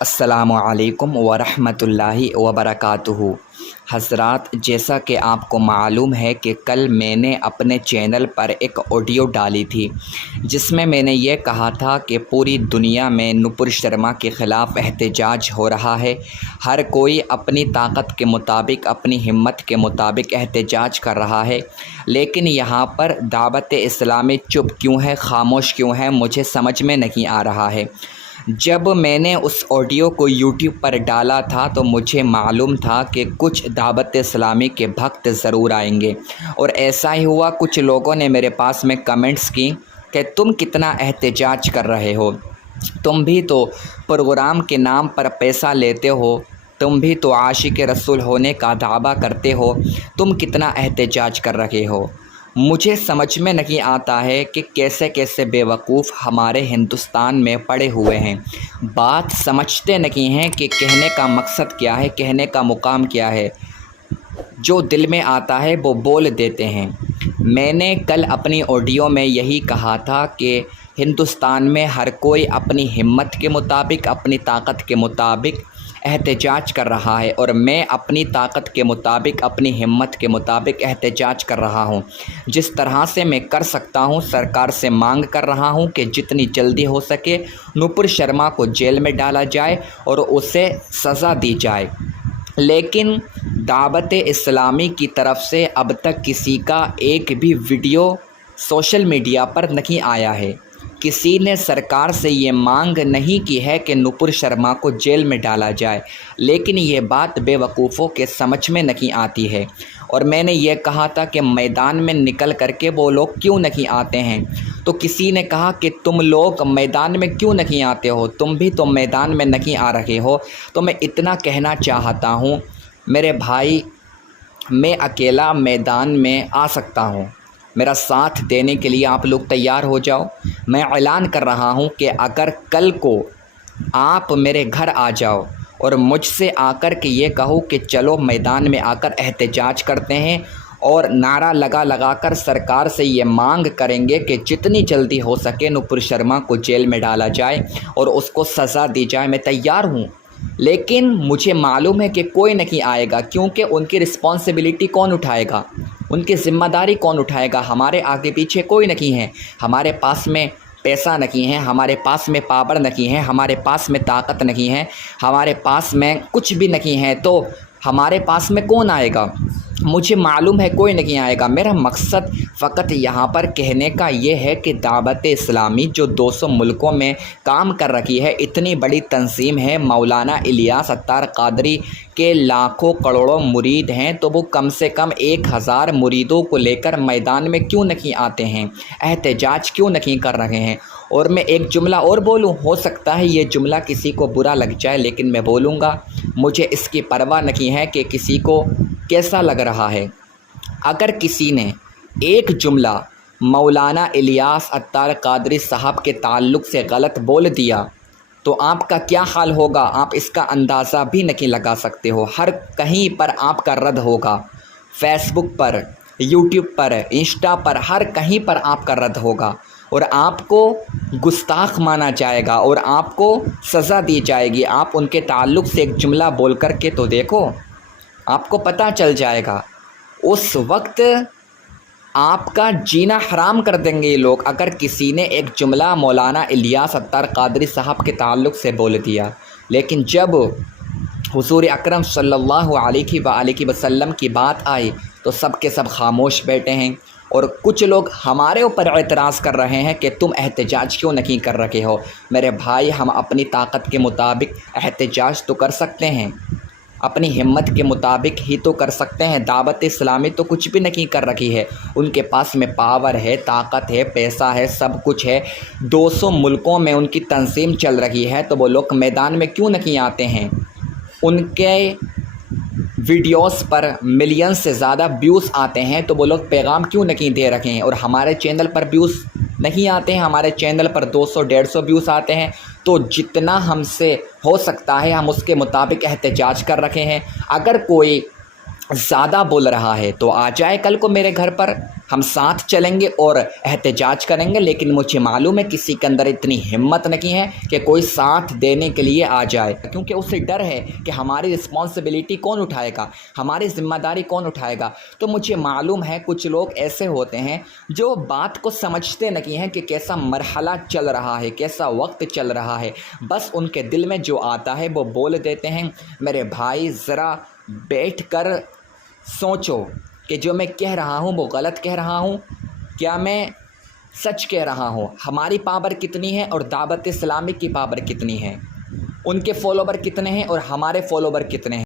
السلام علیکم ورحمۃ اللہ وبرکاتہ۔ حضرات، جیسا کہ آپ کو معلوم ہے کہ کل میں نے اپنے چینل پر ایک آڈیو ڈالی تھی جس میں نے یہ کہا تھا کہ پوری دنیا میں نپر شرما کے خلاف احتجاج ہو رہا ہے۔ ہر کوئی اپنی طاقت کے مطابق، اپنی ہمت کے مطابق احتجاج کر رہا ہے، لیکن یہاں پر دعوت اسلامی چپ کیوں ہے، خاموش کیوں ہے، مجھے سمجھ میں نہیں آ رہا ہے۔ جب میں نے اس آڈیو کو یوٹیوب پر ڈالا تھا تو مجھے معلوم تھا کہ کچھ دعوت اسلامی کے بھکت ضرور آئیں گے، اور ایسا ہی ہوا۔ کچھ لوگوں نے میرے پاس میں کمنٹس کی کہ تم کتنا احتجاج کر رہے ہو، تم بھی تو پروگرام کے نام پر پیسہ لیتے ہو، تم بھی تو عاشق رسول ہونے کا دعویٰ کرتے ہو، تم کتنا احتجاج کر رہے ہو۔ مجھے سمجھ میں نہیں آتا ہے کہ کیسے کیسے بیوقوف ہمارے ہندوستان میں پڑے ہوئے ہیں، بات سمجھتے نہیں ہیں کہ کہنے کا مقصد کیا ہے، کہنے کا مقام کیا ہے۔ جو دل میں آتا ہے وہ بول دیتے ہیں۔ میں نے کل اپنی آڈیو میں یہی کہا تھا کہ ہندوستان میں ہر کوئی اپنی ہمت کے مطابق، اپنی طاقت کے مطابق احتجاج کر رہا ہے، اور میں اپنی طاقت کے مطابق، اپنی ہمت کے مطابق احتجاج کر رہا ہوں۔ جس طرح سے میں کر سکتا ہوں، سرکار سے مانگ کر رہا ہوں کہ جتنی جلدی ہو سکے نپر شرما کو جیل میں ڈالا جائے اور اسے سزا دی جائے۔ لیکن دعوت اسلامی کی طرف سے اب تک کسی کا ایک بھی ویڈیو سوشل میڈیا پر نہیں آیا ہے۔ کسی نے سرکار سے یہ مانگ نہیں کی ہے کہ نپر شرما کو جیل میں ڈالا جائے، لیکن یہ بات بے وقوفوں کے سمجھ میں نہیں آتی ہے۔ اور میں نے یہ کہا تھا کہ میدان میں نکل کر کے وہ لوگ کیوں نہیں آتے ہیں، تو کسی نے کہا کہ تم لوگ میدان میں کیوں نہیں آتے ہو، تم بھی تو میدان میں نہیں آ رہے ہو۔ تو میں اتنا کہنا چاہتا ہوں میرے بھائی، میں اکیلا میدان میں آ سکتا ہوں، میرا ساتھ دینے کے لیے آپ لوگ تیار ہو جاؤ۔ میں اعلان کر رہا ہوں کہ اگر کل کو آپ میرے گھر آ جاؤ اور مجھ سے آ کر کے یہ کہو کہ چلو میدان میں آ کر احتجاج کرتے ہیں، اور نعرہ لگا کر سرکار سے یہ مانگ کریں گے کہ جتنی جلدی ہو سکے نپر شرما کو جیل میں ڈالا جائے اور اس کو سزا دی جائے، میں تیار ہوں۔ لیکن مجھے معلوم ہے کہ کوئی نہیں آئے گا، کیونکہ ان کی رسپانسبلٹی کون اٹھائے گا، ان کی ذمہ داری کون اٹھائے گا؟ ہمارے آگے پیچھے کوئی نہیں ہے، ہمارے پاس میں پیسہ نہیں ہے، ہمارے پاس میں پاور نہیں ہے، ہمارے پاس میں طاقت نہیں ہے، ہمارے پاس میں کچھ بھی نہیں ہے، تو ہمارے پاس میں کون آئے گا؟ مجھے معلوم ہے کوئی نہیں آئے گا۔ میرا مقصد فقط یہاں پر کہنے کا یہ ہے کہ دعوت اسلامی جو 200 ملکوں میں کام کر رہی ہے، اتنی بڑی تنظیم ہے، مولانا الیاس اتار قادری کے لاکھوں کروڑوں مرید ہیں، تو وہ کم سے کم 1000 مریدوں کو لے کر میدان میں کیوں نہیں آتے ہیں، احتجاج کیوں نہیں کر رہے ہیں؟ اور میں ایک جملہ اور بولوں، ہو سکتا ہے یہ جملہ کسی کو برا لگ جائے، لیکن میں بولوں گا، مجھے اس کی پرواہ نہیں ہے کہ کسی کو کیسا لگ رہا ہے۔ اگر کسی نے ایک جملہ مولانا الیاس اتار قادری صاحب کے تعلق سے غلط بول دیا تو آپ کا کیا حال ہوگا، آپ اس کا اندازہ بھی نہیں لگا سکتے ہو۔ ہر کہیں پر آپ کا رد ہوگا، فیس بک پر، یوٹیوب پر، انسٹا پر، ہر کہیں پر آپ کا رد ہوگا، اور آپ کو گستاخ مانا جائے گا اور آپ کو سزا دی جائے گی۔ آپ ان کے تعلق سے ایک جملہ بول کر کے تو دیکھو، آپ کو پتہ چل جائے گا۔ اس وقت آپ کا جینا حرام کر دیں گے یہ لوگ، اگر کسی نے ایک جملہ مولانا الیاس اتار قادری صاحب کے تعلق سے بول دیا۔ لیکن جب حضور اکرم صلی اللہ علیہ وآلہ وسلم کی بات آئی تو سب کے سب خاموش بیٹھے ہیں، اور کچھ لوگ ہمارے اوپر اعتراض کر رہے ہیں کہ تم احتجاج کیوں نہیں کر رہے ہو۔ میرے بھائی، ہم اپنی طاقت کے مطابق احتجاج تو کر سکتے ہیں، اپنی ہمت کے مطابق ہی تو کر سکتے ہیں۔ دعوت اسلامی تو کچھ بھی نہیں کر رکھی ہے، ان کے پاس میں پاور ہے، طاقت ہے، پیسہ ہے، سب کچھ ہے، 200 ملکوں میں ان کی تنظیم چل رہی ہے، تو وہ لوگ میدان میں کیوں نہیں آتے ہیں؟ ان کے ویڈیوز پر ملین سے زیادہ ویوز آتے ہیں، تو وہ لوگ پیغام کیوں نہیں دے رکھے ہیں؟ اور ہمارے چینل پر ویوز نہیں آتے ہیں، ہمارے چینل پر 200-150 ویوز آتے ہیں، تو جتنا ہم سے ہو سکتا ہے ہم اس کے مطابق احتجاج کر رکھے ہیں۔ اگر کوئی زیادہ بول رہا ہے تو آ جائے کل کو میرے گھر پر، ہم ساتھ چلیں گے اور احتجاج کریں گے، لیکن مجھے معلوم ہے کسی کے اندر اتنی ہمت نہیں ہے کہ کوئی ساتھ دینے کے لیے آ جائے، کیونکہ اسے ڈر ہے کہ ہماری رسپانسبلٹی کون اٹھائے گا، ہماری ذمہ داری کون اٹھائے گا۔ تو مجھے معلوم ہے کچھ لوگ ایسے ہوتے ہیں جو بات کو سمجھتے نہیں ہیں کہ کیسا مرحلہ چل رہا ہے، کیسا وقت چل رہا ہے، بس ان کے دل میں جو آتا ہے وہ بول دیتے ہیں۔ میرے بھائی ذرا بیٹھ کر سوچو کہ جو میں کہہ رہا ہوں وہ غلط کہہ رہا ہوں، کیا میں سچ کہہ رہا ہوں؟ ہماری پاور کتنی ہے اور دعوت اسلامی کی پاور کتنی ہے؟ ان کے فالوور کتنے ہیں اور ہمارے فالوور کتنے ہیں؟